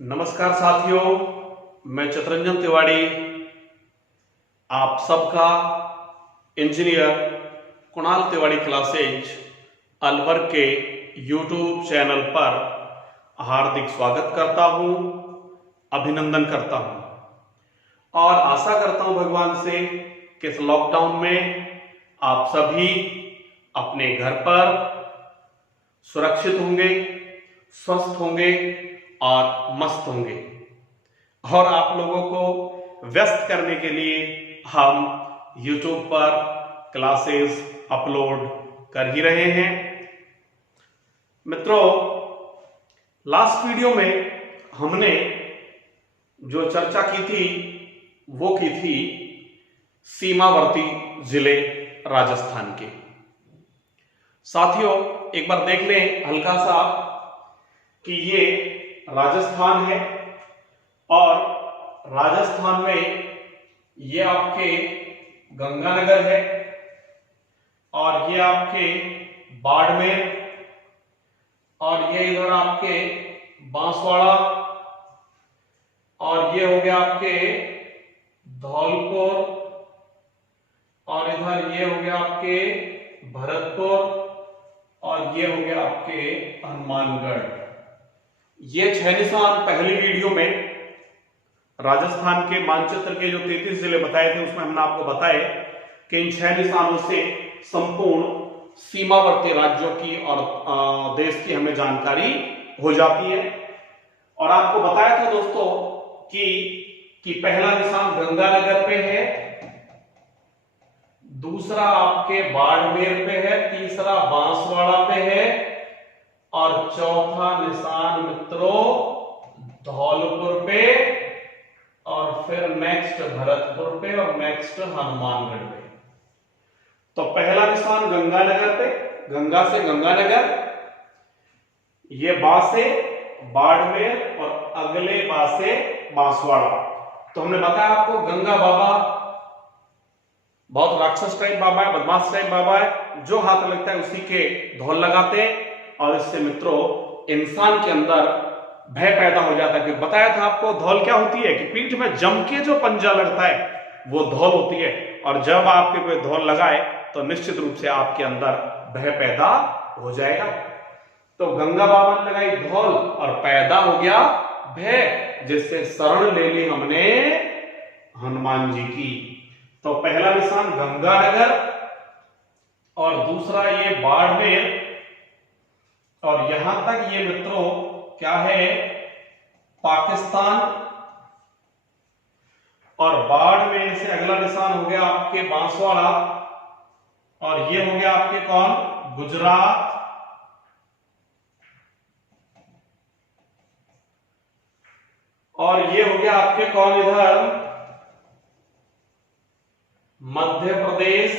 नमस्कार साथियों, मैं चितरंजन तिवारी आप सबका इंजीनियर कुणाल तिवारी क्लासेज अलवर के यूट्यूब चैनल पर हार्दिक स्वागत करता हूं, अभिनंदन करता हूं और आशा करता हूं भगवान से कि इस लॉकडाउन में आप सभी अपने घर पर सुरक्षित होंगे, स्वस्थ होंगे और मस्त होंगे। और आप लोगों को व्यस्त करने के लिए हम YouTube पर क्लासेस अपलोड कर ही रहे हैं। मित्रों, लास्ट वीडियो में हमने जो चर्चा की थी वो की थी सीमावर्ती जिले राजस्थान के। साथियों, एक बार देख लें हल्का सा कि ये राजस्थान है और राजस्थान में ये आपके गंगानगर है और ये आपके बाड़मेर और ये इधर आपके बांसवाड़ा और ये हो गया आपके धौलपुर और इधर ये हो गया आपके भरतपुर और ये हो गया आपके हनुमानगढ़। ये 6 निशान पहली वीडियो में राजस्थान के मानचित्र के जो 33 जिले बताए थे उसमें हमने आपको बताया कि इन 6 निशानों से संपूर्ण सीमावर्ती राज्यों की और देश की हमें जानकारी हो जाती है। और आपको बताया था दोस्तों कि पहला निशान गंगानगर पे है, दूसरा आपके बाड़मेर पे है, तीसरा बांसवाड़ा पे है और चौथा निशान मित्रों धौलपुर पे और फिर नेक्स्ट भरतपुर पे और नेक्स्ट हनुमानगढ़ पे। तो पहला निशान गंगानगर पे, गंगा से गंगानगर, ये बा से बाड़मेर और अगले बा से बांसवाड़ा। तो हमने बताया आपको गंगा बाबा बहुत राक्षस टाइप बाबा है, बदमाश टाइप बाबा है, जो हाथ लगता है उसी के धौल लगाते हैं और इससे मित्रों इंसान के अंदर भय पैदा हो जाता है। कि बताया था आपको धौल क्या होती है कि पीठ में जम के जो पंजा लगता है वो धौल होती है और जब आपके कोई धौल लगाए तो निश्चित रूप से आपके अंदर भय पैदा हो जाएगा। तो गंगा बाबा ने लगाई धौल और पैदा हो गया भय, जिससे शरण ले ली हमने हनुमान जी की। तो पहला निशान गंगानगर और दूसरा ये बाड़मेर और यहां तक ये मित्रों क्या है पाकिस्तान और बाड़मेर से अगला निशान हो गया आपके बांसवाड़ा और ये हो गया आपके कौन गुजरात और ये हो गया आपके कौन इधर मध्य प्रदेश,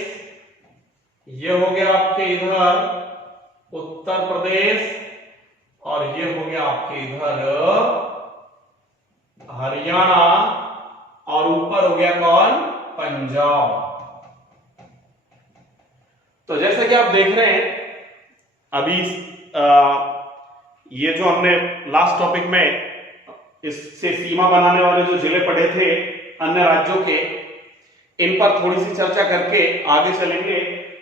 ये हो गया आपके इधर उत्तर प्रदेश और ये हो गया आपके इधर हरियाणा और ऊपर हो गया कौन पंजाब। तो जैसे कि आप देख रहे हैं अभी ये जो हमने लास्ट टॉपिक में इससे सीमा बनाने वाले जो जिले पढ़े थे अन्य राज्यों के, इन पर थोड़ी सी चर्चा करके आगे चलेंगे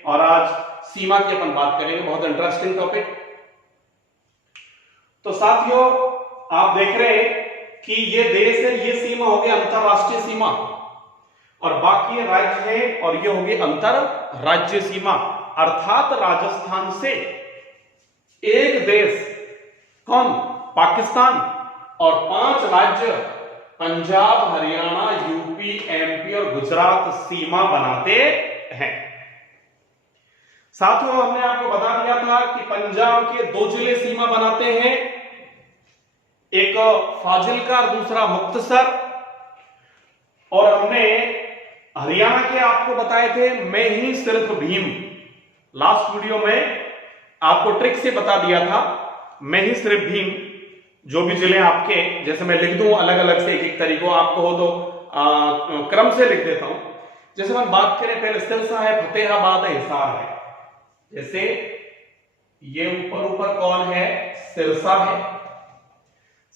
और आज सीमा की अपन बात करेंगे। बहुत इंटरेस्टिंग टॉपिक। तो साथियों, आप देख रहे हैं कि ये देश है, ये सीमा हो गई अंतरराष्ट्रीय सीमा और बाकी राज्य है और ये होगी अंतर राज्य सीमा। अर्थात राजस्थान से एक देश कौन पाकिस्तान और 5 राज्य पंजाब, हरियाणा, यूपी, एमपी और गुजरात सीमा बनाते हैं। साथियों, हमने आपको बता दिया था कि पंजाब के 2 जिले सीमा बनाते हैं, एक फाजिलका और दूसरा मुक्तसर। और हमने हरियाणा के आपको बताए थे मैं ही सिर्फ भीम। लास्ट वीडियो में आपको ट्रिक से बता दिया था मैं ही सिर्फ भीम। जो भी जिले आपके, जैसे मैं लिख दूं अलग अलग से एक तरीकों आपको हो तो क्रम से लिख देता हूं। जैसे हम बात करें पहले सिरसा है, फतेहाबाद है, हिसार है। जैसे ये ऊपर ऊपर कौन है सिरसा है,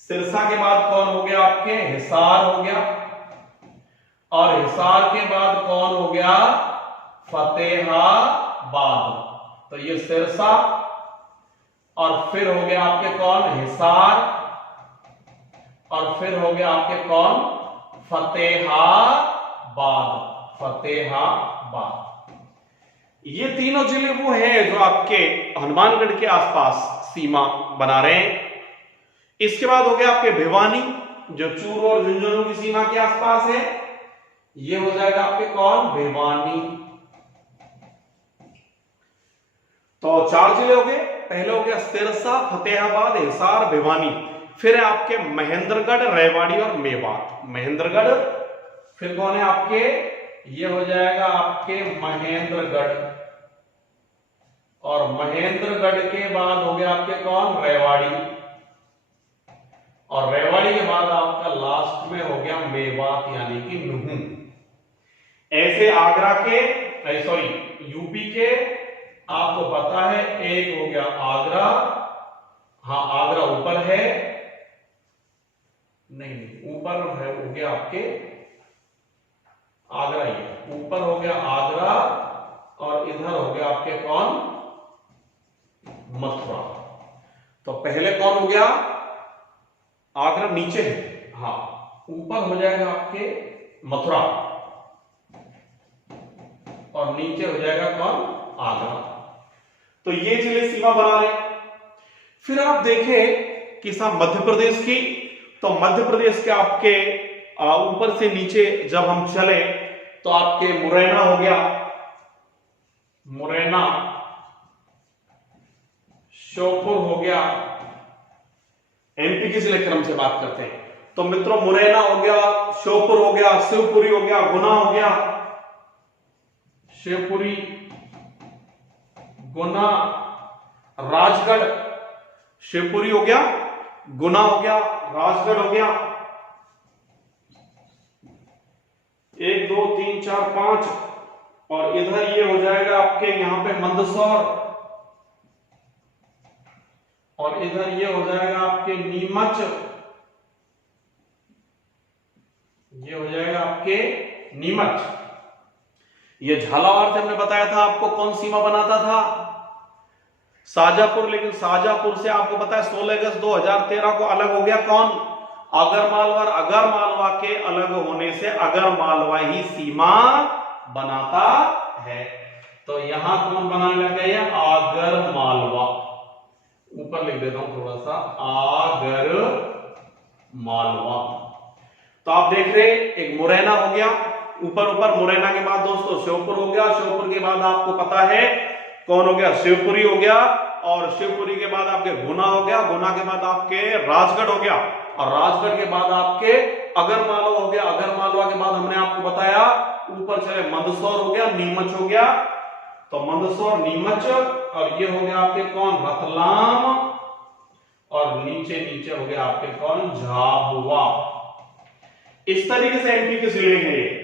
सिरसा के बाद कौन हो गया आपके, हिसार हो गया, और हिसार के बाद कौन हो गया, फतेहाबाद। तो ये सिरसा, और फिर हो गया आपके कौन, हिसार, और फिर हो गया आपके कौन, फतेहाबाद। फतेहाबाद। ये तीनों जिले वो है जो आपके हनुमानगढ़ के आसपास सीमा बना रहे हैं। इसके बाद हो गया आपके भिवानी, जो चूरू और झुंझुनू की सीमा के आसपास है। ये हो जाएगा आपके कौन, भिवानी। तो 4 जिले हो गए। पहले हो गया सिरसा, फतेहाबाद, हिसार, भिवानी। फिर है आपके महेंद्रगढ़, रेवाड़ी और मेवात। महेंद्रगढ़, फिर कौन है आपके, ये हो जाएगा आपके महेंद्रगढ़, और महेंद्रगढ़ के बाद हो गया आपके कौन, रेवाड़ी, और रेवाड़ी के बाद आपका लास्ट में हो गया मेवात यानी कि नुहू। ऐसे आगरा के, सॉरी यूपी के, आपको पता है एक हो गया आगरा, हाँ आगरा ऊपर है, नहीं ऊपर है, हो गया आपके आगरा, ये ऊपर हो गया आगरा, और इधर हो गया आपके कौन, मथुरा। तो पहले कौन हो गया, आगरा नीचे है, हाँ ऊपर हो जाएगा आपके मथुरा, और नीचे हो जाएगा कौन, आगरा। तो ये जिले सीमा बना रहे। फिर आप देखें कि साहब मध्य प्रदेश की, तो मध्य प्रदेश के आपके ऊपर से नीचे जब हम चले तो आपके मुरैना हो गया, मुरैना, श्योपुर हो गया, एमपी के जिले क्रम से बात करते हैं तो मित्रों मुरैना हो गया, श्योपुर हो गया, शिवपुरी हो गया, गुना हो गया, शिवपुरी, गुना, राजगढ़, शिवपुरी हो गया, गुना हो गया, राजगढ़ हो गया, 1 2 3 4 5, और इधर ये हो जाएगा आपके यहां पे मंदसौर, और इधर ये हो जाएगा आपके नीमच, ये हो जाएगा आपके नीमच। ये झालावाड़ से हमने बताया था आपको कौन सीमा बनाता था, शाजापुर, लेकिन शाजापुर से आपको पता है 16 अगस्त 2013 को अलग हो गया कौन, आगरमालवा। आगरमालवा के अलग होने से आगरमालवा ही सीमा बनाता है। तो यहां कौन बनाने लग गया, आगरमालवा, ऊपर लिख देता हूं थोड़ा सा, आगरमालवा। तो आप देख रहे एक मुरैना हो गया, ऊपर मुरैना के बाद दोस्तों श्योपुर हो गया, श्योपुर के बाद आपको पता है कौन हो गया, शिवपुरी हो गया, और शिवपुरी के बाद आपके गुना हो गया, गुना के बाद आपके राजगढ़ हो गया, और राजगढ़ के बाद आपके अगरमालवा हो गया, अगरमालवा के बाद हमने आपको बताया ऊपर चले मंदसौर हो गया, नीमच हो गया, तो मंदसौर, नीमच, और ये हो गया आपके कौन, रतलाम, और नीचे हो गया आपके कौन, झाबुआ। इस तरीके से एमपी के जिले हैं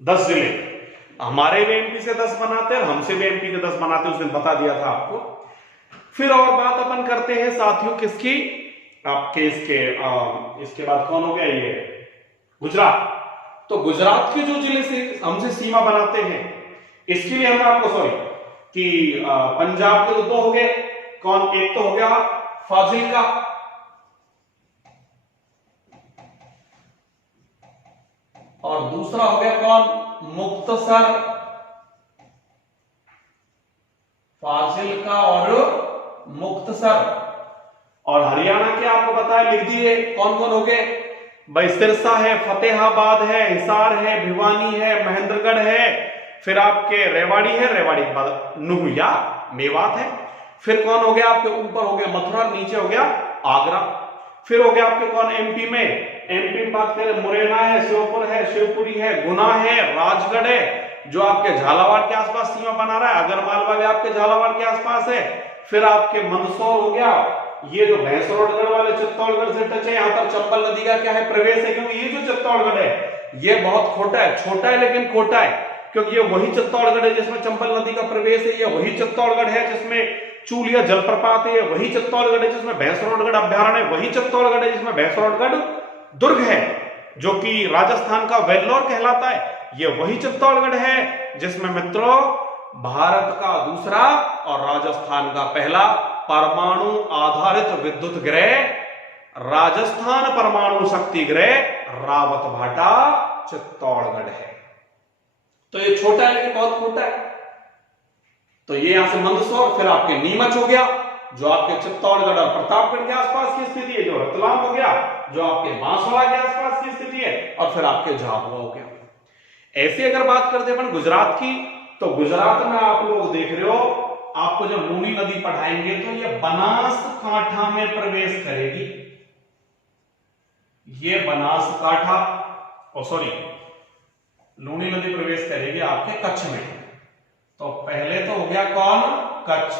10 जिले। हमारे भी एमपी से 10 बनाते हैं, हमसे भी एमपी के 10 बनाते हैं, उस दिन बता दिया था आपको। फिर और बात अपन करते हैं साथियों किसकी, आपके इसके बाद कौन हो गया, ये गुजरात। तो गुजरात के जो जिले से हमसे सीमा बनाते हैं, इसके लिए हमने आपको कि पंजाब के तो 2 हो गए कौन, एक तो हो गया फाजिल्का, और दूसरा हो गया कौन, मुक्तसर, फाजिल्का और मुक्तसर। और हरियाणा के आपको पता है, लिख दिए कौन कौन हो गए भाई, सिरसा है, फतेहाबाद है, हिसार है, भिवानी है, महेंद्रगढ़ है, फिर आपके रेवाड़ी है, रेवाड़ी के बाद नुहू या मेवात है, फिर कौन हो गया आपके ऊपर हो गया मथुरा, नीचे हो गया आगरा, फिर हो गया आपके कौन एमपी में बात करें मुरैना है, श्योपुर है, शिवपुरी है, गुना है, राजगढ़ है, जो आपके झालावाड़ के आसपास सीमा बना रहा है, अगरमालवा भी आपके झालावाड़ के आसपास है, फिर आपके मंदसौर हो गया, ये जो भैंसरोडगढ़ वाले चित्तौड़गढ़ से टच है, यहाँ पर चंबल नदी का क्या है प्रवेश है, क्योंकि ये जो चित्तौड़गढ़ है ये बहुत छोटा है लेकिन खोटा है, क्योंकि ये वही चित्तौड़गढ़ है जिसमें चंबल नदी का प्रवेश है, ये वही चित्तौड़गढ़ है जिसमें चूलिया जलप्रपात है वही चित्तौड़गढ़ है जिसमें भैंसरोडगढ़ अभ्यारण्य है, वही चित्तौड़गढ़ है जिसमें भैंसरोडगढ़ दुर्ग है जो कि राजस्थान का वेल्लोर कहलाता है, ये वही चित्तौड़गढ़ है जिसमें मित्रों भारत का दूसरा और राजस्थान का पहला परमाणु आधारित विद्युत गृह राजस्थान परमाणु शक्ति गृह रावतभाटा चित्तौड़गढ़ है। तो ये छोटा है लेकिन बहुत छोटा है। तो ये यहां से मंदसौर, फिर आपके नीमच हो गया जो आपके चित्तौड़गढ़ और प्रतापगढ़ के आसपास की स्थिति है, जो रतलाम हो गया जो आपके बांसवाड़ा के आसपास की स्थिति है, और फिर आपके झाबुआ हो गया। ऐसे अगर बात करते हैं अपन गुजरात की, तो गुजरात में आप लोग देख रहे हो, आपको जब लूनी नदी पढ़ाएंगे तो ये बनासकांठा में प्रवेश करेगी, ये बनासकांठा सॉरी लूनी नदी प्रवेश करेगी आपके कच्छ में। तो पहले तो हो गया कौन, कच्छ,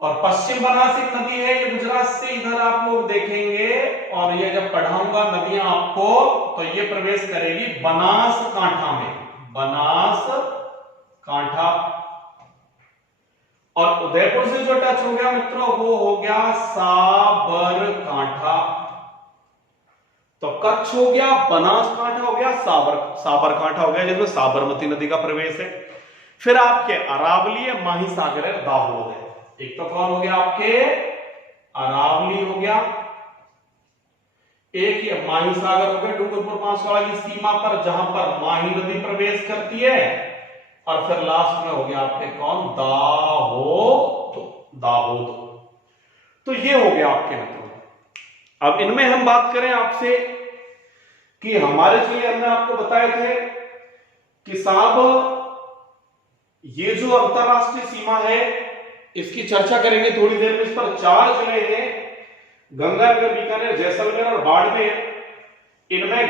और पश्चिम बनास एक नदी है ये गुजरात से इधर आप लोग देखेंगे, और ये जब पढ़ाऊंगा नदियां आपको तो ये प्रवेश करेगी बनासकांठा में, बनासकांठा। और उदयपुर से जो टच हो गया मित्रों वो हो गया साबरकांठा। तो कच्छ हो गया, बनासकांठा हो गया, साबरकांठा हो गया जिसमें साबरमती नदी का प्रवेश है। फिर आपके अरावली है, माहीसागर है, दाहोद है। एक तो कौन हो गया आपके अरावली हो गया, एक ये माहीसागर हो गया डूंगरपुर बांसवाड़ा की सीमा पर जहां पर माही नदी प्रवेश करती है, और फिर लास्ट में हो गया आपके कौन, दाहोद। तो ये हो गया आपके मित्रों। अब इनमें हम बात करें आपसे कि हमारे जिले हमने आपको बताए थे कि साहब ये जो अंतरराष्ट्रीय सीमा है इसकी चर्चा करेंगे थोड़ी देर में। इस पर 4 जिले हैं, गंगानगर, बीकानेर, जैसलमेर और बाड़मेर। इनमें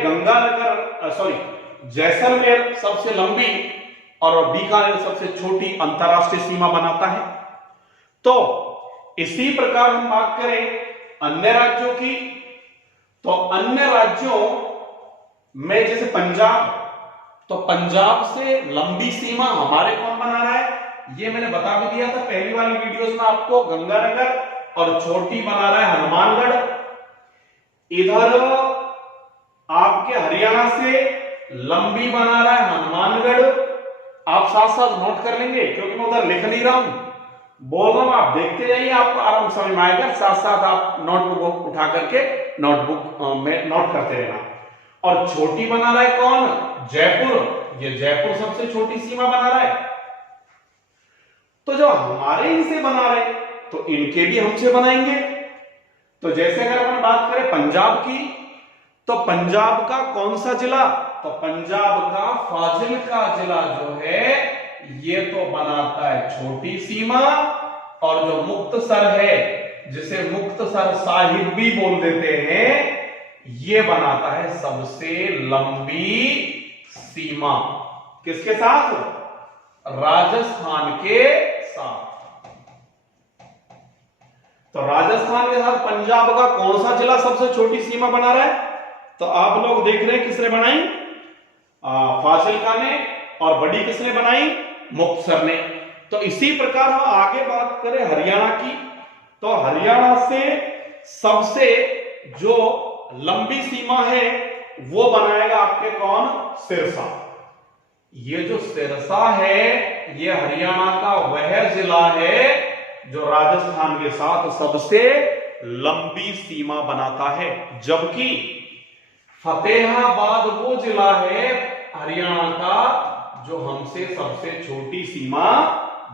जैसलमेर सबसे लंबी और बीकानेर सबसे छोटी अंतरराष्ट्रीय सीमा बनाता है। तो इसी प्रकार हम बात करें अन्य राज्यों की, तो अन्य राज्यों में जैसे पंजाब, तो पंजाब से लंबी सीमा हमारे कौन बना रहा है, ये मैंने बता भी दिया था पहली वाली वीडियोस में आपको, गंगानगर, और छोटी बना रहा है हनुमानगढ़। इधर आपके हरियाणा से लंबी बना रहा है हनुमानगढ़। आप साथ साथ नोट कर लेंगे क्योंकि मैं उधर लिख नहीं रहा हूं, बोल रहा हूं, आप देखते जाइए, आपको आराम समझ में आएगा। साथ साथ आप नोटबुक उठा करके नोटबुक में नोट करते रहना। और छोटी बना रहा है कौन, जयपुर, ये जयपुर सबसे छोटी सीमा बना रहा है। तो जो हमारे इनसे बना रहे तो इनके भी हमसे बनाएंगे। तो जैसे अगर अपन बात करें पंजाब की, तो पंजाब का कौन सा जिला, तो पंजाब का फाजिल्का जिला जो है ये तो बनाता है छोटी सीमा, और जो मुक्तसर है जिसे मुक्तसर साहिब भी बोल देते हैं, ये बनाता है सबसे लंबी सीमा। किसके साथ, राजस्थान के साथ। तो राजस्थान के साथ पंजाब का कौन सा जिला सबसे छोटी सीमा बना रहा है, तो आप लोग देख रहे हैं किसने बनाई, फाजिल्का ने, और बड़ी किसने बनाई, मुक्तसर ने। तो इसी प्रकार हम आगे बात करें हरियाणा की, तो हरियाणा से सबसे जो लंबी सीमा है वो बनाएगा आपके कौन, सिरसा। ये जो सिरसा है ये हरियाणा का वह जिला है जो राजस्थान के साथ सबसे लंबी सीमा बनाता है, जबकि फतेहाबाद वो जिला है हरियाणा का जो हमसे सबसे छोटी सीमा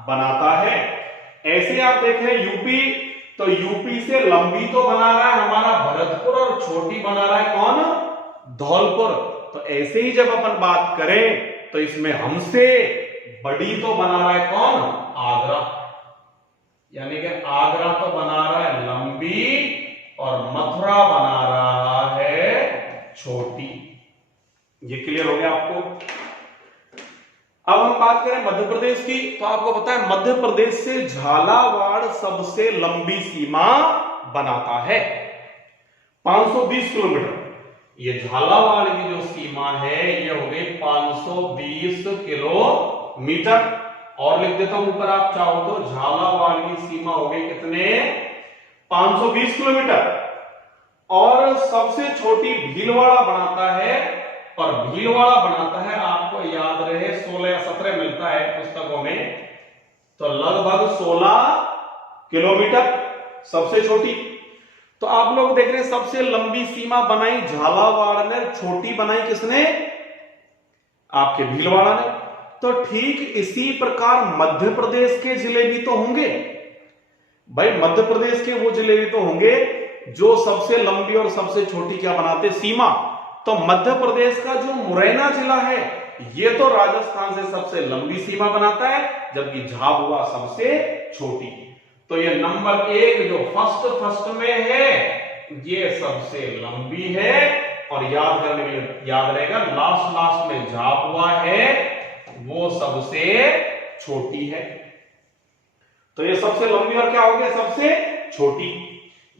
बनाता है। ऐसे आप देखें यूपी, तो यूपी से लंबी तो बना रहा है हमारा भरतपुर, और छोटी बना रहा है कौन, धौलपुर। तो ऐसे ही जब अपन बात करें तो इसमें हमसे बड़ी तो बना रहा है कौन, आगरा, यानी कि आगरा तो बना रहा है लंबी और मथुरा बना रहा है छोटी। ये क्लियर हो गया आपको। अब हम बात करें मध्य प्रदेश की, तो आपको पता है मध्य प्रदेश से झालावाड़ सबसे लंबी सीमा बनाता है, 520 किलोमीटर। ये झालावाड़ की जो सीमा है ये हो गई 520 किलोमीटर। और लिख देता हूं ऊपर, आप चाहो तो झालावाड़ की सीमा हो गई कितने, 520 किलोमीटर। और सबसे छोटी भीलवाड़ा बनाता है, और भीलवाड़ा बनाता है, आपको याद रहे 16 या 17 मिलता है पुस्तकों में, तो लगभग 16 किलोमीटर सबसे छोटी। तो आप लोग देख रहे हैं सबसे लंबी सीमा बनाई झालावाड़ ने, छोटी बनाई किसने, आपके भीलवाड़ा ने। तो ठीक इसी प्रकार मध्य प्रदेश के जिले भी तो होंगे भाई, मध्य प्रदेश के वो जिले भी तो होंगे जो सबसे लंबी और सबसे छोटी क्या बनाते सीमा। तो मध्य प्रदेश का जो मुरैना जिला है ये तो राजस्थान से सबसे लंबी सीमा बनाता है, जबकि झाबुआ सबसे छोटी। तो ये नंबर 1 जो फर्स्ट में है ये सबसे लंबी है, और याद करने के लिए याद रहेगा लास्ट में झाबुआ है वो सबसे छोटी है। तो ये सबसे लंबी और क्या हो गया सबसे छोटी।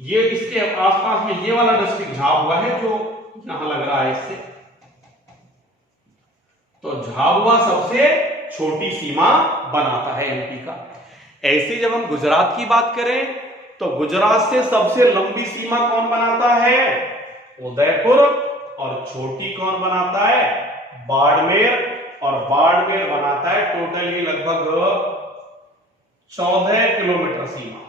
ये इसके आसपास में ये वाला डिस्ट्रिक्ट झाबुआ है जो यहां लग रहा है इससे, तो झाबुआ सबसे छोटी सीमा बनाता है एमपी का। ऐसे जब हम गुजरात की बात करें तो गुजरात से सबसे लंबी सीमा कौन बनाता है, उदयपुर, और छोटी कौन बनाता है, बाड़मेर, और बाड़मेर बनाता है टोटल ही लगभग 14 किलोमीटर सीमा।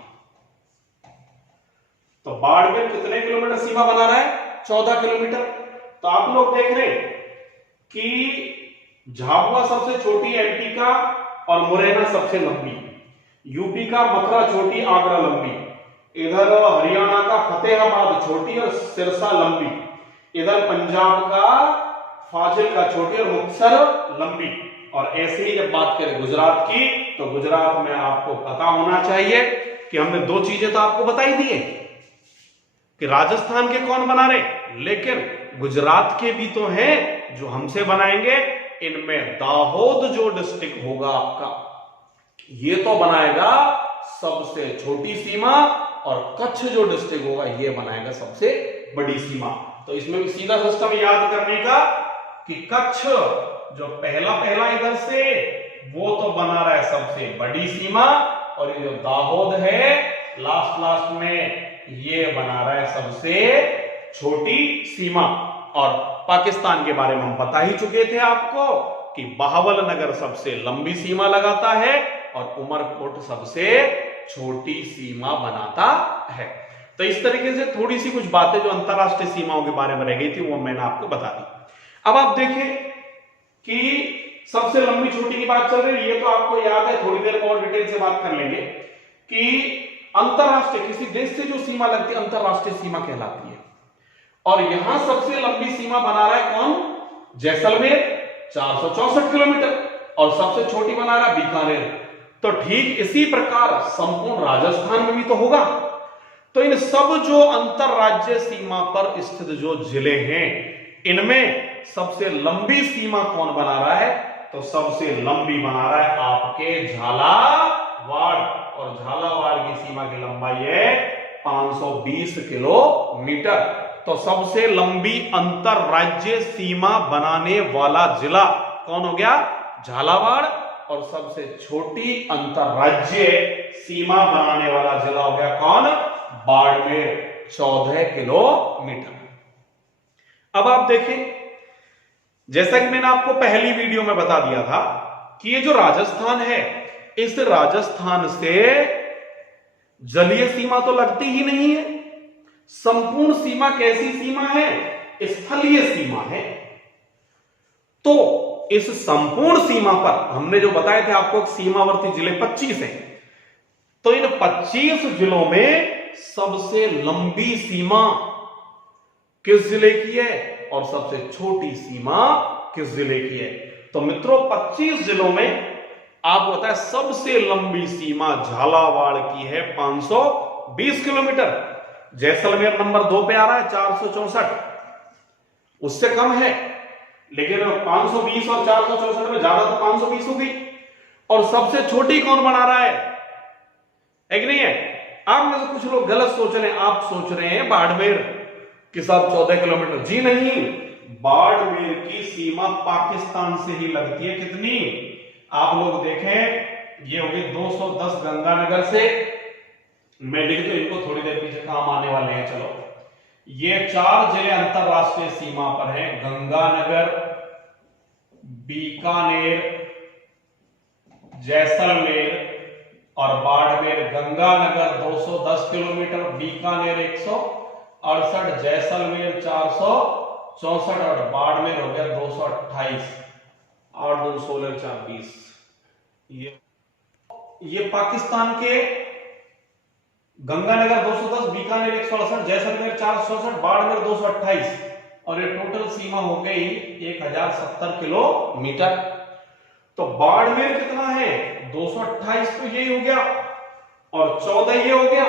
तो बाड़मेर कितने किलोमीटर सीमा बना रहा है, 14 किलोमीटर। तो आप लोग देख रहे हैं कि झाबुआ सबसे छोटी एमपी का, और मुरैना सबसे लंबी, यूपी का मथुरा छोटी, आगरा लंबी, इधर हरियाणा का फतेहाबाद छोटी और सिरसा लंबी, इधर पंजाब का फाजिल का छोटी और मुक्तसर लंबी। और ऐसे ही जब बात करें गुजरात की, तो गुजरात में आपको पता होना चाहिए कि हमने 2 चीजें तो आपको बताई दी है कि राजस्थान के कौन बना रहे, लेकिन गुजरात के भी तो हैं जो हमसे बनाएंगे। इनमें दाहोद जो डिस्ट्रिक्ट होगा आपका ये तो बनाएगा सबसे छोटी सीमा, और कच्छ जो डिस्ट्रिक्ट होगा ये बनाएगा सबसे बड़ी सीमा। तो इसमें भी सीधा सिस्टम याद करने का कि कच्छ जो पहला इधर से वो तो बना रहा है सबसे बड़ी सीमा, और ये जो दाहोद है लास्ट में ये बना रहा है सबसे छोटी सीमा। और पाकिस्तान के बारे में हम बता ही चुके थे आपको कि बहावलनगर सबसे लंबी सीमा लगाता है और उमरकोट सबसे छोटी सीमा बनाता है। तो इस तरीके से थोड़ी सी कुछ बातें जो अंतरराष्ट्रीय सीमाओं के बारे में रह गई थी वो मैंने आपको बता दी। अब आप देखें कि सबसे लंबी छोटी की बात चल रही है, ये तो आपको याद है, थोड़ी देर में और डिटेल से बात कर लेंगे कि अंतरराष्ट्रीय किसी देश से जो सीमा लगती है अंतरराष्ट्रीय सीमा कहलाती है। और यहां सबसे लंबी सीमा बना रहा है कौन, जैसलमेर 464 किलोमीटर, और सबसे छोटी बना रहा है बीकानेर। तो ठीक इसी प्रकार संपूर्ण राजस्थान में भी तो होगा। तो इन सब जो अंतरराज्य सीमा पर स्थित जो जिले हैं इनमें सबसे लंबी सीमा कौन बना रहा है, तो सबसे लंबी बना रहा है आपके झालावाड़, और झालावाड़ की सीमा की लंबाई है 520 किलोमीटर। तो सबसे लंबी अंतरराज्य सीमा बनाने वाला जिला कौन हो गया, झालावाड़, और सबसे छोटी अंतरराज्य सीमा बनाने वाला जिला हो गया कौन, बाड़मेर 14 किलोमीटर। अब आप देखें, जैसा कि मैंने आपको पहली वीडियो में बता दिया था कि ये जो राजस्थान है इस राजस्थान से जलीय सीमा तो लगती ही नहीं है। संपूर्ण सीमा कैसी सीमा है, स्थलीय सीमा है। तो इस संपूर्ण सीमा पर हमने जो बताए थे आपको सीमावर्ती जिले 25 हैं। तो इन 25 जिलों में सबसे लंबी सीमा किस जिले की है और सबसे छोटी सीमा किस जिले की है। तो मित्रों 25 जिलों में आपको पता है सबसे लंबी सीमा झालावाड़ की है 520 किलोमीटर। जैसलमेर नंबर 2 पे आ रहा है 464, उससे कम है, लेकिन 520 और 464 में ज्यादा तो 520 हो गई। और सबसे छोटी कौन बना रहा है कि नहीं है। आप में से कुछ लोग गलत सोच रहे हैं, आप सोच रहे हैं बाड़मेर के साथ 14 किलोमीटर। जी नहीं, बाड़मेर की सीमा पाकिस्तान से ही लगती है। कितनी, आप लोग देखें ये हो गए 210 गंगानगर से। मैं लिख दूं इनको, थोड़ी देर पीछे काम आने वाले हैं। चलो, ये 4 जिले अंतरराष्ट्रीय सीमा पर हैं, गंगानगर, बीकानेर, जैसलमेर और बाड़मेर। गंगानगर 210 किलोमीटर, बीकानेर 168, जैसलमेर 464 और बाड़मेर हो गया 228। 8 2 16 4 20। ये पाकिस्तान के गंगानगर 210, बीकानेर 168, जैसलमेर 464, बाड़मेर 228 और ये टोटल सीमा हो गई 1070 किलोमीटर। तो बाड़मेर कितना है? 228, तो यही हो गया और 14 ये हो गया।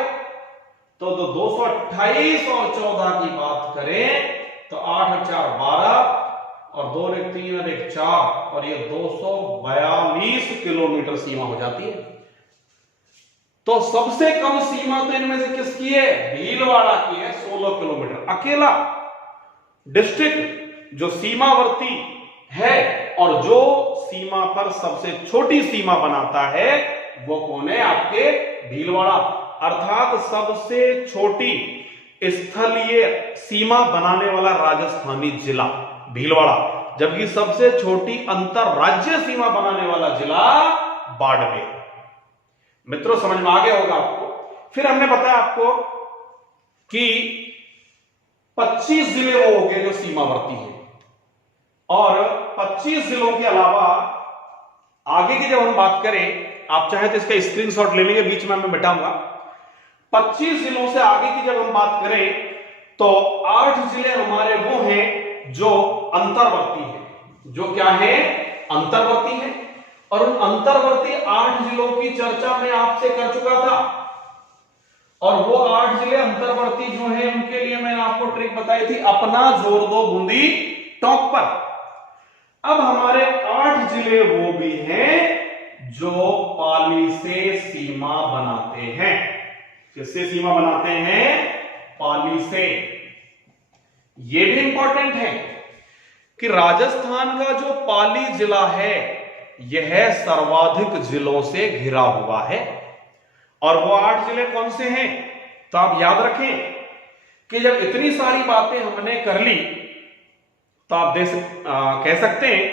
तो 228 और 14 की बात करें तो 8 और 4 12 और 2 और 1 3 और 1 4 और ये 242 किलोमीटर सीमा हो जाती है। तो सबसे कम सीमा तो इनमें से किसकी है? भीलवाड़ा की है, 16 किलोमीटर। अकेला डिस्ट्रिक्ट जो सीमावर्ती है और जो सीमा पर सबसे छोटी सीमा बनाता है वो कौन है? आपके भीलवाड़ा। अर्थात सबसे छोटी स्थलीय सीमा बनाने वाला राजस्थानी जिला भीलवाड़ा, जबकि सबसे छोटी अंतरराज्यीय सीमा बनाने वाला जिला बाड़मेर। मित्रों, समझ में आ गया होगा आपको। फिर हमने बताया आपको कि 25 जिले वो हो गए जो सीमावर्ती हैं और 25 जिलों के अलावा आगे की जब हम बात करें, आप चाहे तो इसका स्क्रीनशॉट ले लेंगे, बीच में मैं मिटाऊंगा। 25 जिलों से आगे की जब हम बात करें तो 8 जिले हमारे वो हैं जो अंतर्वर्ती हैं। जो क्या है? अंतर्वर्ती है। और उन अंतर्वर्ती 8 जिलों की चर्चा मैं आपसे कर चुका था और वो 8 जिले अंतर्वर्ती जो हैं उनके लिए मैंने आपको ट्रिक बताई थी, अपना जोर दो बूंदी टॉप पर। अब हमारे 8 जिले वो भी हैं जो पाली से सीमा बनाते हैं। किससे सीमा बनाते हैं? पाली से। यह भी इंपॉर्टेंट है कि राजस्थान का जो पाली जिला है यह सर्वाधिक जिलों से घिरा हुआ है। और वो 8 जिले कौन से हैं? तो आप याद रखें कि जब इतनी सारी बातें हमने कर ली तो आप कह सकते हैं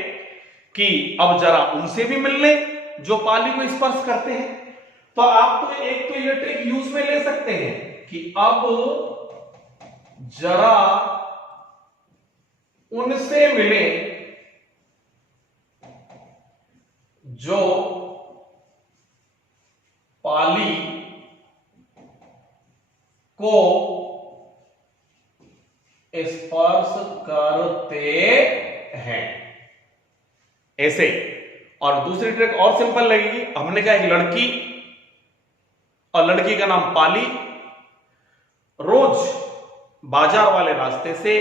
कि अब जरा उनसे भी मिल लें जो पाली को स्पर्श करते हैं। तो आप तो एक तो ये ट्रिक यूज में ले सकते हैं कि अब जरा उनसे मिले जो पाली को स्पर्श करते हैं, ऐसे। और दूसरी ट्रिक और सिंपल लगेगी। हमने कहा एक लड़की और लड़की का नाम पाली रोज बाजार वाले रास्ते से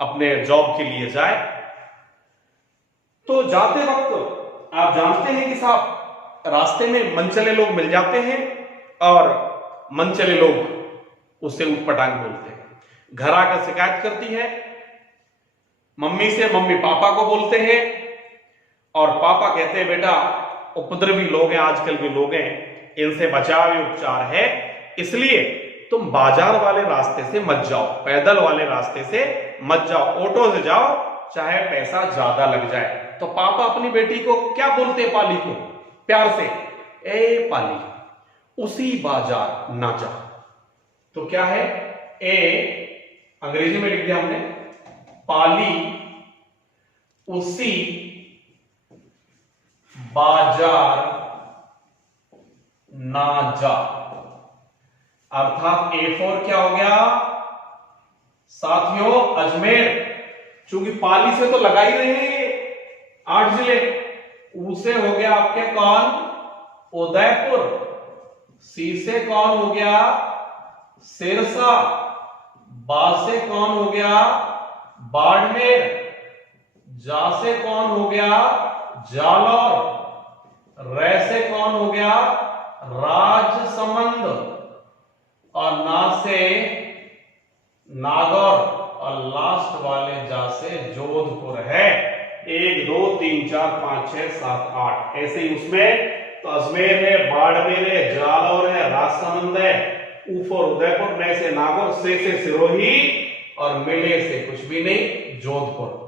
अपने जॉब के लिए जाए, तो जाते वक्त आप जानते हैं कि साहब रास्ते में मनचले लोग मिल जाते हैं और मनचले लोग उससे उटपटांग बोलते हैं। घर आकर शिकायत करती है मम्मी से, मम्मी पापा को बोलते हैं और पापा कहते हैं बेटा उपद्रवी लोग हैं, आजकल भी लोग हैं, इनसे बचाव ही उपचार है, इसलिए तुम बाजार वाले रास्ते से मत जाओ, पैदल वाले रास्ते से मत जाओ, ऑटो से जाओ, चाहे पैसा ज्यादा लग जाए। तो पापा अपनी बेटी को क्या बोलते हैं? पाली को प्यार से, ए पाली उसी बाजार ना जा। तो क्या है? ए अंग्रेजी में लिख दिया हमने, पाली उसी बाजार ना जा। अर्थात A4 क्या हो गया साथियों? अजमेर। चूंकि पाली से तो लगा ही रहे हैं 8 जिले, उसे हो गया आपके कौन? उदयपुर। सी से कौन हो गया? सिरसा। बा से कौन हो गया? बाड़मेर। जा से कौन हो गया? जालौर। रै से कौन हो गया? राजसमंद। और ना से नागौर और लास्ट वाले जा से जोधपुर है। 1 2 3 4 5 6 7 8 ऐसे ही उसमें तो अजमेर है, बाड़मेर है, जालौर है, राजसमंद है, ऊपर उदयपुर, न से नागौर, से सिरोही और मिले से कुछ भी नहीं जोधपुर।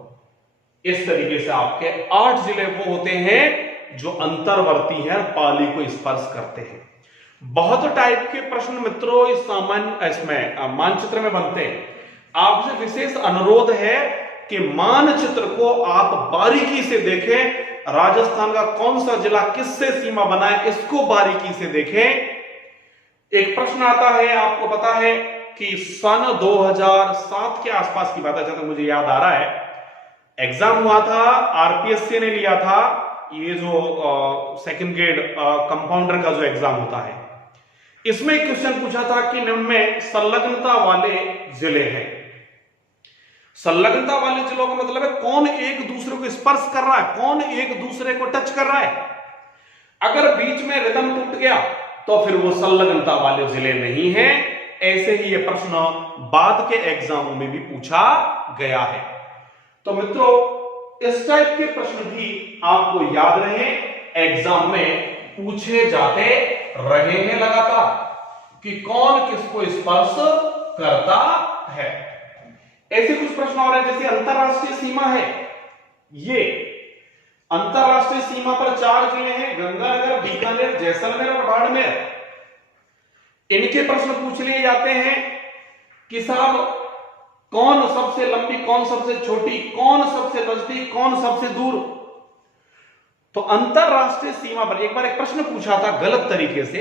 इस तरीके से आपके 8 जिले वो होते हैं जो अंतर्वर्ती है, पाली को स्पर्श करते हैं। बहुत टाइप के प्रश्न मित्रों इस सामान्य इसमें मानचित्र में बनते हैं। आपसे विशेष अनुरोध है कि मानचित्र को आप बारीकी से देखें। राजस्थान का कौन सा जिला किससे सीमा बना है, इसको बारीकी से देखें। एक प्रश्न आता है, आपको पता है कि सन 2007 के आसपास की बात है, जहां तक मुझे याद आ रहा है, एग्जाम हुआ था, आरपीएससी ने लिया था, ये जो सेकंड ग्रेड कंपाउंडर का जो एग्जाम होता है, इसमें एक क्वेश्चन पूछा था कि इनमें संलग्नता वाले जिले हैं। संलग्नता वाले जिलों का मतलब है कौन एक दूसरे को स्पर्श कर रहा है, कौन एक दूसरे को टच कर रहा है। अगर बीच में रिदम टूट गया तो फिर वो संलग्नता वाले जिले नहीं है। ऐसे ही ये प्रश्न बाद के एग्जामों में भी पूछा गया है। तो मित्रों इस टाइप के प्रश्न भी आपको याद रहे, एग्जाम में पूछे जाते रहे हैं लगातार कि कौन किसको स्पर्श करता है। ऐसे कुछ प्रश्न और हैं, जैसे अंतरराष्ट्रीय सीमा है, ये अंतरराष्ट्रीय सीमा पर 4 जिले हैं, गंगानगर, बीकानेर, जैसलमेर और बाड़मेर। इनके प्रश्न पूछ लिए जाते हैं कि साहब कौन सबसे लंबी, कौन सबसे छोटी, कौन सबसे नजदीक, कौन सबसे दूर। तो अंतरराष्ट्रीय सीमा पर एक बार एक प्रश्न पूछा था गलत तरीके से,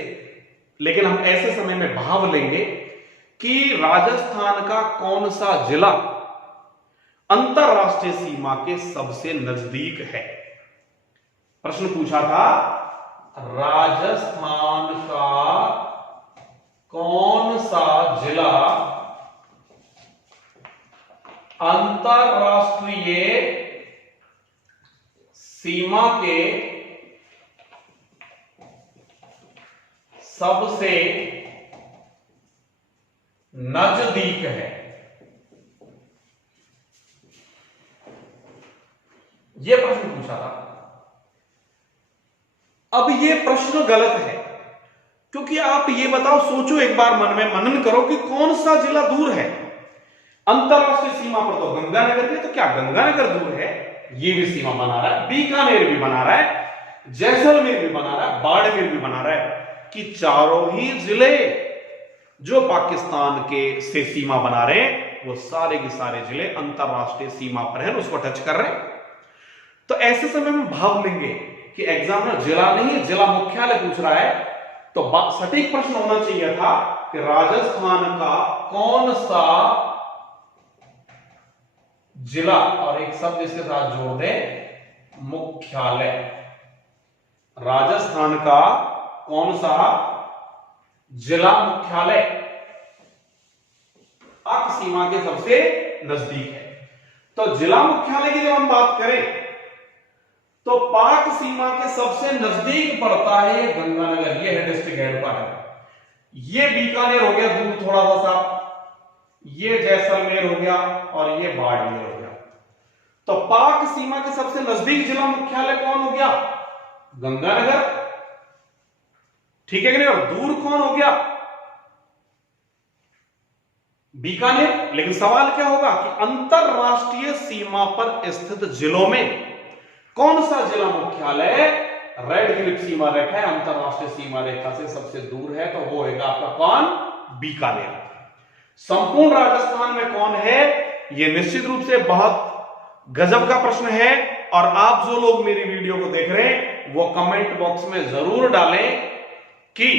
लेकिन हम ऐसे समय में भाव लेंगे कि राजस्थान का कौन सा जिला अंतरराष्ट्रीय सीमा के सबसे नजदीक है। प्रश्न पूछा था राजस्थान का कौन सा जिला अंतरराष्ट्रीय सीमा के सबसे नजदीक है। यह प्रश्न पूछा था। अब यह प्रश्न गलत है, क्योंकि आप ये बताओ, सोचो एक बार, मन में मनन करो कि कौन सा जिला दूर है। अंतरराष्ट्रीय सीमा पर तो गंगानगर भी, तो क्या गंगानगर दूर है? ये भी सीमा बना रहा है, बीकानेर भी बना रहा है, जैसलमेर भी बना रहा है, बाड़मेर भी बना रहा है, कि चारों ही जिले जो पाकिस्तान के से सीमा बना रहे हैं वो सारे के सारे जिले अंतरराष्ट्रीय सीमा पर हैं, उसको टच कर रहे हैं। तो ऐसे समय में भाव लेंगे कि एग्जामिनर जिला नहीं जिला मुख्यालय पूछ रहा है, तो सटीक प्रश्न होना चाहिए था कि राजस्थान का कौन सा जिला, और एक शब्द इसके साथ जोड़ दें, मुख्यालय। राजस्थान का कौन सा जिला मुख्यालय पाक सीमा के सबसे नजदीक है। तो जिला मुख्यालय की जब हम बात करें तो पाक सीमा के सबसे नजदीक पड़ता है गंगानगर, ये है डिस्ट्रिक्ट हेडक्वार्टर। ये बीकानेर हो गया दूर थोड़ा सा, ये जैसलमेर हो गया और ये बाड़मेर हो गया। तो पाक सीमा के सबसे नजदीक जिला मुख्यालय कौन हो गया? गंगानगर, ठीक है कि नहीं? और दूर कौन हो गया? बीकानेर। लेकिन सवाल क्या होगा कि अंतरराष्ट्रीय सीमा पर स्थित जिलों में कौन सा जिला मुख्यालय रेड ग्रिप सीमा रेखा है, अंतरराष्ट्रीय सीमा रेखा से सबसे दूर है, तो वो होगा आपका कौन? बीकानेर। संपूर्ण राजस्थान में कौन है? यह निश्चित रूप से बहुत गजब का प्रश्न है, और आप जो लोग मेरी वीडियो को देख रहे हैं वो कमेंट बॉक्स में जरूर डालें कि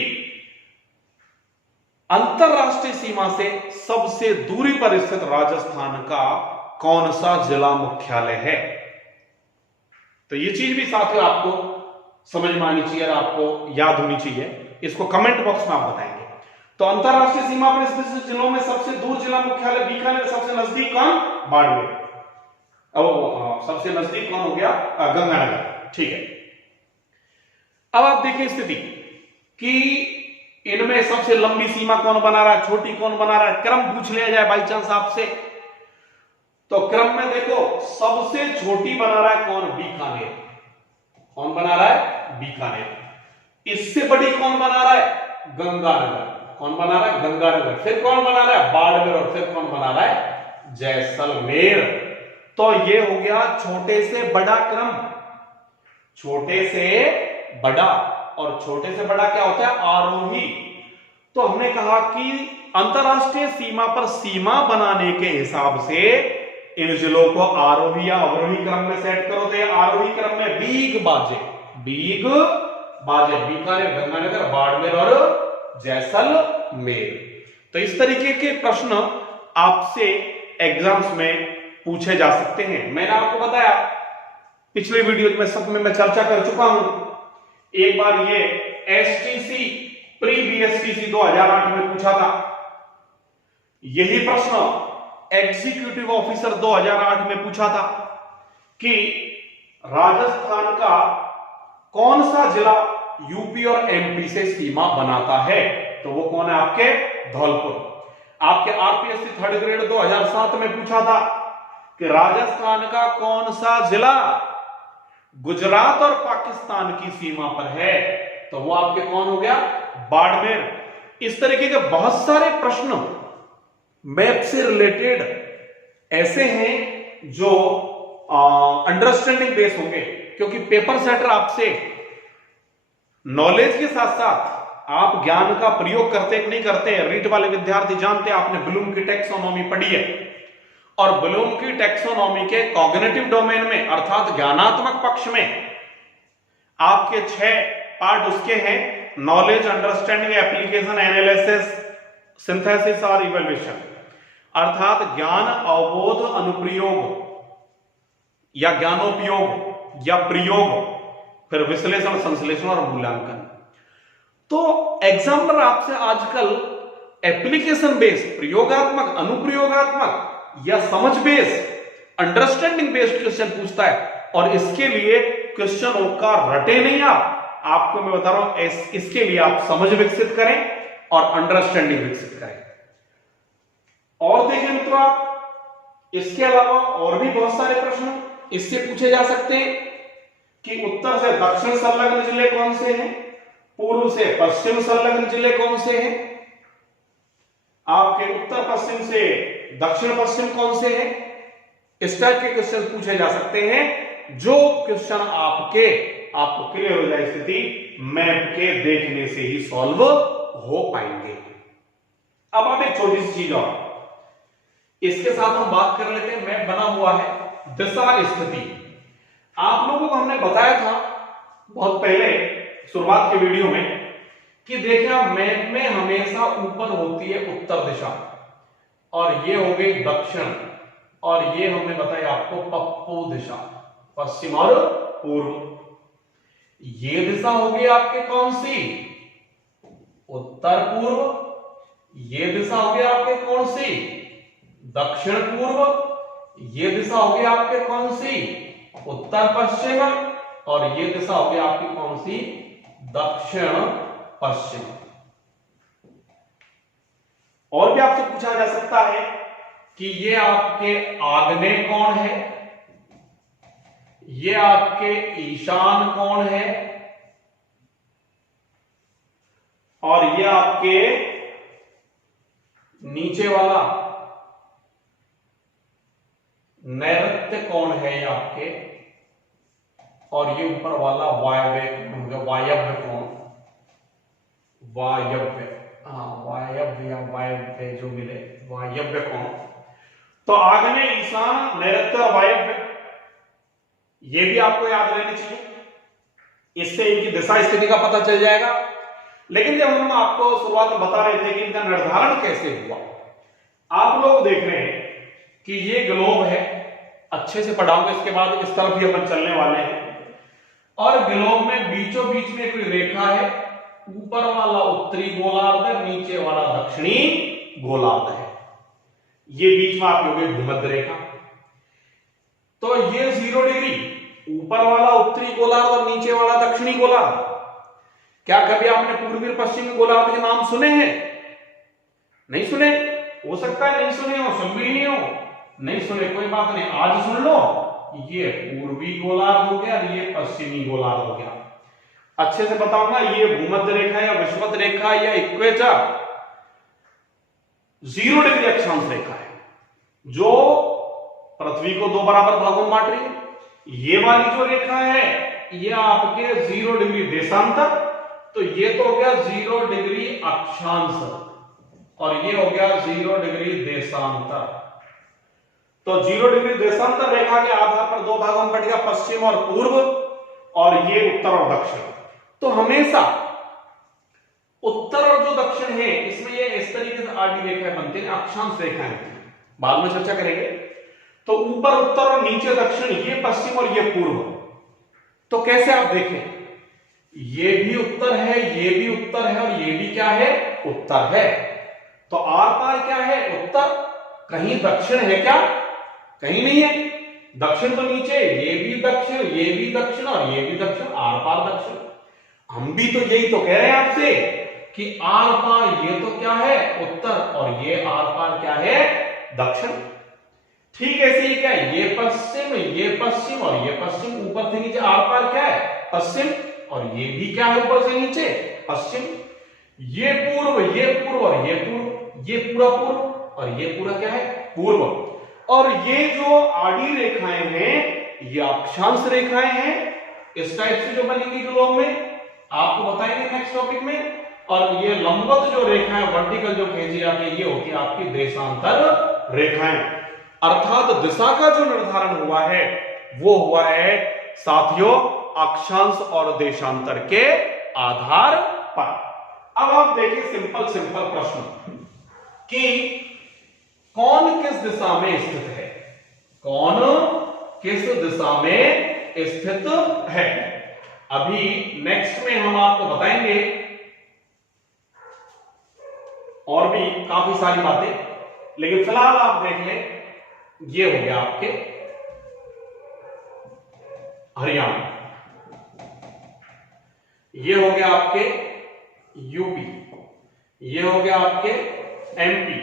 अंतरराष्ट्रीय सीमा से सबसे दूरी पर स्थित राजस्थान का कौन सा जिला मुख्यालय है। तो ये चीज भी साथियों आपको समझ में आनी चाहिए, आपको याद होनी चाहिए, इसको कमेंट बॉक्स में आप बताएंगे। तो अंतरराष्ट्रीय सीमा पर स्थित जिलों में सबसे दूर जिला मुख्यालय बीकानेर, सबसे नजदीक कौन? बाड़मेर। अब सबसे नजदीक कौन हो गया? गंगानगर, ठीक है। अब आप देखिए स्थिति कि इनमें सबसे लंबी सीमा कौन बना रहा है, छोटी कौन बना रहा है, क्रम पूछ लिया जाए बाई चांस आपसे, तो क्रम में देखो सबसे छोटी बना रहा है कौन? बीकानेर। कौन बना रहा है? बीकानेर। इससे बड़ी कौन बना रहा है? गंगानगर। कौन बना रहा है? गंगानगर। फिर कौन बना रहा है? बाड़मेर। और फिर कौन बना रहा है? जैसलमेर। तो ये हो गया छोटे से बड़ा क्रम। छोटे से बड़ा, और छोटे से बड़ा क्या होता है? आरोही। तो हमने कहा कि अंतरराष्ट्रीय सीमा पर सीमा बनाने के हिसाब से इन जिलों को आरोही या अवरोही क्रम में सेट करो। तो आरोही क्रम में बीग बाजे, बीग बाजे, बीकानेर, गंगानगर, बाड़मेर और जैसलमेर। तो इस तरीके के प्रश्न आपसे एग्जाम्स में पूछे जा सकते हैं। मैंने आपको बताया पिछले वीडियो में सब में मैं चर्चा कर चुका हूं। एक बार ये एसटीसी प्री बीएसटीसी 2008 में पूछा था। यही प्रश्न एग्जीक्यूटिव ऑफिसर 2008 में पूछा था कि राजस्थान का कौन सा जिला यूपी और एमपी से सीमा बनाता है? तो वो कौन है? आपके धौलपुर। आपके आरपीएससी थर्ड ग्रेड 2007 में पूछा था कि राजस्थान का कौन सा जिला गुजरात और पाकिस्तान की सीमा पर है? तो वो आपके कौन हो गया? बाड़मेर। इस तरीके के बहुत सारे प्रश्न मैप से रिलेटेड ऐसे हैं जो अंडरस्टैंडिंग बेस होंगे, क्योंकि पेपर सेटर आपसे नॉलेज के साथ साथ आप ज्ञान का प्रयोग करते कि नहीं करते। रीट वाले विद्यार्थी जानते हैं, आपने ब्लूम की टैक्सोनॉमी पढ़ी है, और ब्लूम की टैक्सोनॉमी के कॉग्निटिव डोमेन में अर्थात ज्ञानात्मक पक्ष में आपके 6 पार्ट उसके हैं: knowledge, understanding, application, analysis, synthesis और इवैल्यूएशन। अर्थात ज्ञान, अवबोध, अनुप्रयोग या ज्ञानोपयोग या प्रयोग, फिर विश्लेषण, संश्लेषण और मूल्यांकन। तो एग्जामिनर आपसे आजकल एप्लीकेशन बेस्ड, प्रयोगात्मक, अनुप्रयोगात्मक या समझ बेस्ड, अंडरस्टैंडिंग बेस्ड क्वेश्चन पूछता है, और इसके लिए क्वेश्चनों का रटे नहीं आपको मैं बता रहा हूं, इसके लिए आप समझ विकसित करें और अंडरस्टैंडिंग विकसित करें। और देखिए मित्रों, आप इसके अलावा और भी बहुत सारे प्रश्न इससे पूछे जा सकते हैं कि उत्तर से दक्षिण संलग्न जिले कौन से हैं, पूर्व से पश्चिम संलग्न जिले कौन से हैं, आपके उत्तर पश्चिम से दक्षिण पश्चिम कौन से हैं। इस टाइप के क्वेश्चन पूछे जा सकते हैं, जो क्वेश्चन आपको क्लियर हो जाए स्थिति मैप के देखने से ही सॉल्व हो पाएंगे। अब आप एक छोटी सी चीज और इसके साथ हम बात कर लेते हैं। मैप बना हुआ है दिशा स्थिति। आप लोगों को हमने बताया था बहुत पहले शुरुआत के वीडियो में कि देखिए मैप में हमेशा ऊपर होती है उत्तर दिशा, और ये हो गई दक्षिण, और ये हमने बताया आपको पप्पू दिशा, पश्चिम और पूर्व। ये दिशा होगी आपके कौन सी? उत्तर पूर्व। ये दिशा होगी आपके कौन सी? दक्षिण पूर्व। ये दिशा होगी आपके कौन सी? उत्तर पश्चिम। और ये दिशा होगी आपकी कौन सी? दक्षिण पश्चिम। और भी आपसे पूछा जा सकता है कि ये आपके आग्नेय कौन है, ये आपके ईशान कौन है, और ये आपके नीचे वाला नैऋत्य कौन है ये आपके, और ये ऊपर वाला वायव्य कौन, वायव्य, हाँ वायव्य या वायव्य जो मिले, वायव्य कौन। तो आग्नेय, ईशान, नैऋत्य और वायव्य, ये भी आपको याद रहनी चाहिए, इससे इनकी दिशा स्थिति का पता चल जाएगा। लेकिन जब हम आपको शुरुआत में बता रहे थे कि इनका निर्धारण कैसे हुआ, आप लोग देख रहे हैं कि ये ग्लोब है, अच्छे से पढ़ाऊंगा इसके बाद, इस तरफ ही अपन चलने वाले हैं, और ग्लोब में बीचों बीच में कोई रेखा है, ऊपर वाला उत्तरी गोलार्ध है, नीचे वाला दक्षिणी गोलार्ध है, ये बीच में आपकी हो गई भूमध्य रेखा। तो ये 0 डिग्री, ऊपर वाला उत्तरी गोलार्ध और नीचे वाला दक्षिणी गोलार्ध। क्या कभी आपने पूर्वी और पश्चिमी गोलार्ध के नाम सुने हैं? नहीं सुने, हो सकता है नहीं सुने हो, सुन भी नहीं हो, नहीं सुने कोई बात नहीं, आज सुन लो। ये पूर्वी गोलार्ध हो गया और ये पश्चिमी गोलार्ध हो गया। अच्छे से बताऊंगा, ये भूमध्य रेखा या विषुवत रेखा या इक्वेटर 0 डिग्री अक्षांश रेखा है जो पृथ्वी को 2 बराबर भागों में बांट रही है। ये वाली जो रेखा है ये आपके 0 डिग्री देशांतर, तो ये तो हो गया 0 डिग्री अक्षांश और ये हो गया 0 डिग्री देशांतर। तो 0 डिग्री देशांतर रेखा के आधार पर 2 भागों में कट गया, पश्चिम और पूर्व, और ये उत्तर और दक्षिण। तो हमेशा उत्तर और जो दक्षिण है इसमें ये इस तरीके से आडी रेखाएं बनती है, अक्षांश रेखाएं होती है, बाद में चर्चा करेंगे। तो ऊपर उत्तर और नीचे दक्षिण, ये पश्चिम और ये पूर्व। तो कैसे आप देखें, ये भी उत्तर है, ये भी उत्तर है और ये भी क्या है, उत्तर है। तो आर पार क्या है, उत्तर। कहीं दक्षिण है क्या, कहीं नहीं है। दक्षिण तो नीचे, ये भी दक्षिण, ये भी दक्षिण और ये भी दक्षिण, आर पार दक्षिण। हम भी तो यही तो कह रहे हैं आपसे कि आर पार ये तो क्या है, उत्तर, और ये आर पार क्या है, दक्षिण। ठीक ऐसे ही क्या है, ये पश्चिम और ये पश्चिम, ऊपर से नीचे आर पार क्या है, पश्चिम, और ये भी क्या है, ऊपर से नीचे पश्चिम। ये पूर्व और ये पूर्व, ये पूरा पूर्व और ये पूरा क्या है, पूर्व। और ये जो आड़ी रेखाएं हैं ये अक्षांश रेखाएं हैं, इस टाइप से जो बनेंगी ग्लोब में, आपको बताएंगे नेक्स्ट टॉपिक में। और ये लंबवत जो रेखाएं, वर्टिकल जो खींची जाती है, ये होती है आपकी देशांतर रेखाएं। अर्थात दिशा का जो निर्धारण हुआ है वो हुआ है साथियों अक्षांश और देशांतर के आधार पर। अब आप देखिए सिंपल प्रश्न कि कौन किस दिशा में स्थित है, कौन किस दिशा में स्थित है। अभी नेक्स्ट में हम आपको बताएंगे और भी काफी सारी बातें, लेकिन फिलहाल आप देख लें, ये हो गया आपके हरियाणा, ये हो गया आपके यूपी, ये हो गया आपके एमपी,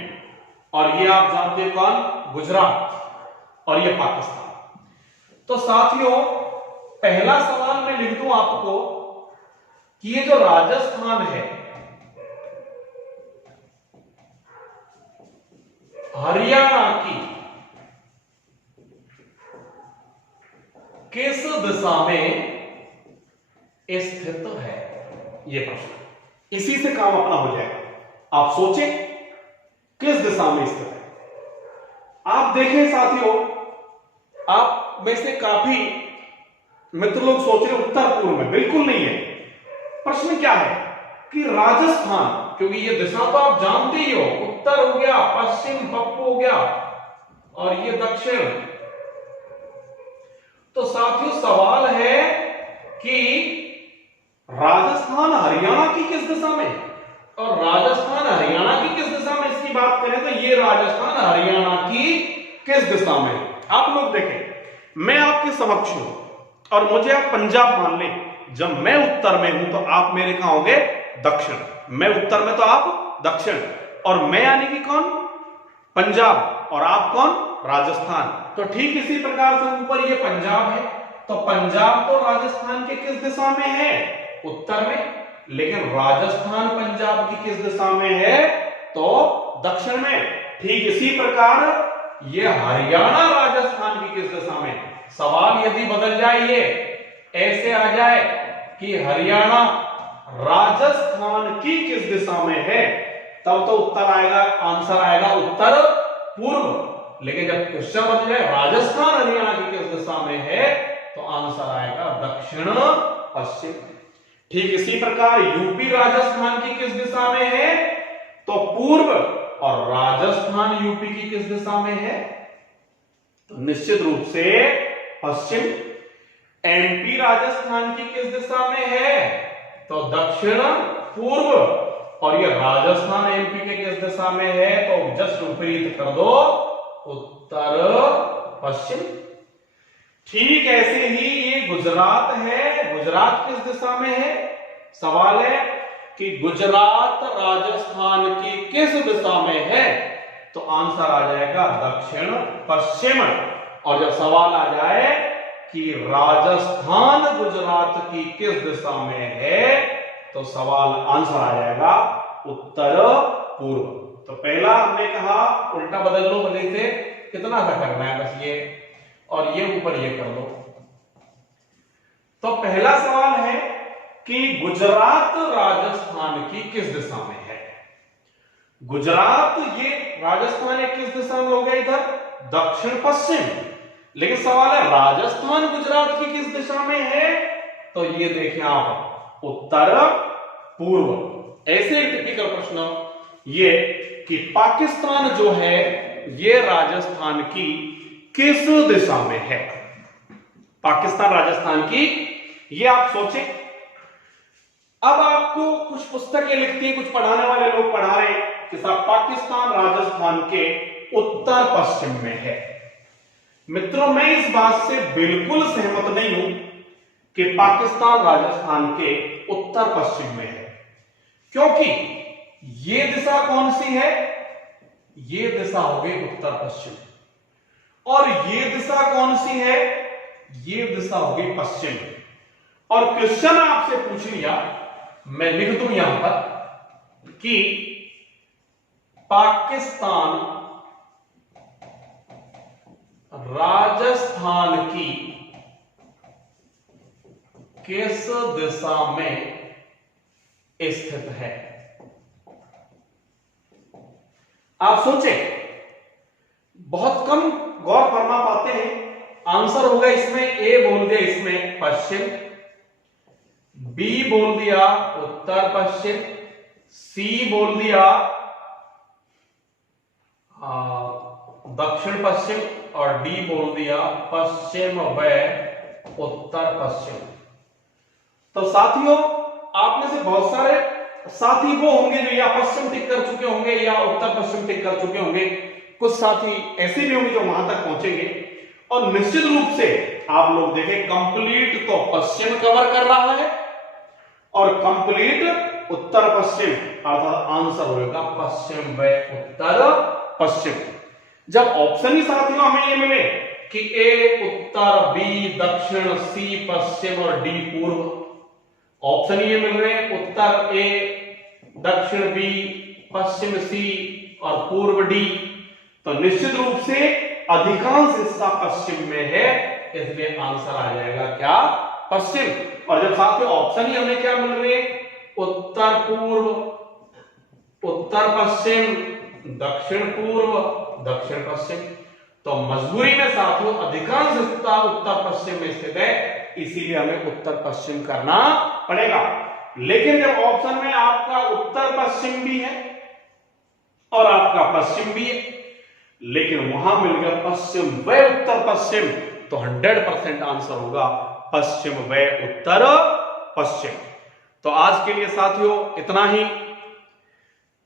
और ये आप जानते हो कौन, गुजरात, और ये पाकिस्तान। तो साथियों पहला सवाल मैं लिख दूं आपको कि ये जो राजस्थान है, हरियाणा की किस दिशा में स्थित है, ये प्रश्न। इसी से काम अपना हो जाएगा। आप सोचें किस दिशा में स्थित है। आप देखें साथियों, आप में से काफी मित्र लोग सोच रहे उत्तर पूर्व में, बिल्कुल नहीं है। प्रश्न क्या है कि राजस्थान, क्योंकि ये दिशा तो आप जानते ही हो, उत्तर हो गया, पश्चिम पप्पू हो गया और ये दक्षिण। तो साथियों सवाल है कि राजस्थान हरियाणा की किस दिशा में, और राजस्थान हरियाणा की किस दिशा में इसकी बात करें तो ये राजस्थान हरियाणा की किस दिशा में। आप लोग देखें, मैं आपके समक्ष हूं और मुझे आप पंजाब मान लें। जब मैं उत्तर में हूं तो आप मेरे कहां होंगे, दक्षिण। मैं उत्तर में तो आप दक्षिण, और मैं यानी कि कौन, पंजाब, और आप कौन, राजस्थान। तो ठीक इसी प्रकार से ऊपर ये पंजाब है, तो पंजाब तो राजस्थान के किस दिशा में है, उत्तर में, लेकिन राजस्थान पंजाब की किस दिशा में है, तो दक्षिण में। ठीक इसी प्रकार ये हरियाणा राजस्थान की किस दिशा में। सवाल यदि बदल जाए, ये ऐसे आ जाए कि हरियाणा राजस्थान की किस दिशा में है, तब तो उत्तर आएगा, आंसर आएगा उत्तर पूर्व। लेकिन जब क्वेश्चन बदल जाए राजस्थान हरियाणा की किस दिशा में है, तो आंसर आएगा दक्षिण पश्चिम। ठीक इसी प्रकार यूपी राजस्थान की किस दिशा में है, तो पूर्व, और राजस्थान यूपी की किस दिशा में है, तो निश्चित रूप से पश्चिम। एमपी राजस्थान की किस दिशा में है, तो दक्षिण पूर्व, और ये राजस्थान एमपी के किस दिशा में है, तो जस्ट विपरीत कर दो, उत्तर पश्चिम। ठीक ऐसे ही ये गुजरात है, गुजरात किस दिशा में है। सवाल है कि गुजरात राजस्थान की किस दिशा में है, तो आंसर आ जाएगा दक्षिण पश्चिम। और जब सवाल आ जाए कि राजस्थान गुजरात की किस दिशा में है, तो सवाल आंसर आ जाएगा उत्तर पूर्व। तो पहला हमने कहा उल्टा बदल लो, बदले से कितना सा करना है, बस ये और ये ऊपर ये कर लो। तो पहला सवाल है कि गुजरात राजस्थान की किस दिशा में है। गुजरात ये राजस्थान एक किस दिशा में हो गया, इधर दक्षिण पश्चिम। लेकिन सवाल है राजस्थान गुजरात की किस दिशा में है, तो ये देखें आप उत्तर पूर्व। ऐसे एक टिपिकल प्रश्न ये कि पाकिस्तान जो है ये राजस्थान की किस दिशा में है, पाकिस्तान राजस्थान की, ये आप सोचें। अब आपको कुछ पुस्तकें लिखती हैं, कुछ पढ़ाने वाले लोग पढ़ा रहे हैं कि साहब पाकिस्तान राजस्थान के उत्तर पश्चिम में है। मित्रों, मैं इस बात से बिल्कुल सहमत नहीं हूं कि पाकिस्तान राजस्थान के उत्तर पश्चिम में है, क्योंकि ये दिशा कौन सी है, ये दिशा हो गई उत्तर पश्चिम, और ये दिशा कौन सी है, ये दिशा हो गई पश्चिम। और क्वेश्चन आपसे पूछ लिया, मैं लिख दूं यहां पर कि पाकिस्तान राजस्थान की किस दिशा में स्थित है। आप सोचें, बहुत कम गौर फरमा पाते हैं। आंसर होगा इसमें ए बोल दिया इसमें पश्चिम, बी बोल दिया उत्तर पश्चिम, सी बोल दिया दक्षिण पश्चिम, और डी बोल दिया पश्चिम व उत्तर पश्चिम। तो साथियों, आप में से बहुत सारे साथी वो होंगे जो या पश्चिम टिक कर चुके होंगे या उत्तर पश्चिम टिक कर चुके होंगे, कुछ साथी ऐसे भी होंगे जो वहां तक पहुंचेंगे। और निश्चित रूप से आप लोग देखें, कंप्लीट तो पश्चिम कवर कर रहा है और कंप्लीट उत्तर पश्चिम, अर्थात आंसर होगा पश्चिम व उत्तर पश्चिम। जब ऑप्शन ही साथियों हमें ये मिले कि ए उत्तर, बी दक्षिण, सी पश्चिम और डी पूर्व, ऑप्शन ये मिल रहे हैं उत्तर ए, दक्षिण बी, पश्चिम सी और पूर्व डी, तो निश्चित रूप से अधिकांश हिस्सा पश्चिम में है, इसलिए आंसर आ जाएगा क्या, पश्चिम। और जब साथियों ऑप्शन ही हमें क्या मिल रहे हैं, उत्तर पूर्व, उत्तर पश्चिम, दक्षिण पूर्व, दक्षिण पश्चिम, तो मजबूरी में साथियों अधिकांश हिस्सा उत्तर पश्चिम में स्थित है, इसीलिए हमें उत्तर पश्चिम करना पड़ेगा। लेकिन जब ऑप्शन में आपका उत्तर पश्चिम भी है और आपका पश्चिम भी है, लेकिन वहां मिल गया पश्चिम व उत्तर पश्चिम, तो 100% आंसर होगा पश्चिम व उत्तर पश्चिम। तो आज के लिए साथियों इतना ही,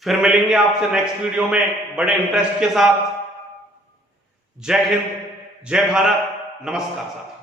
फिर मिलेंगे आपसे नेक्स्ट वीडियो में बड़े इंटरेस्ट के साथ। जय हिंद, जय भारत, नमस्कार साथियों।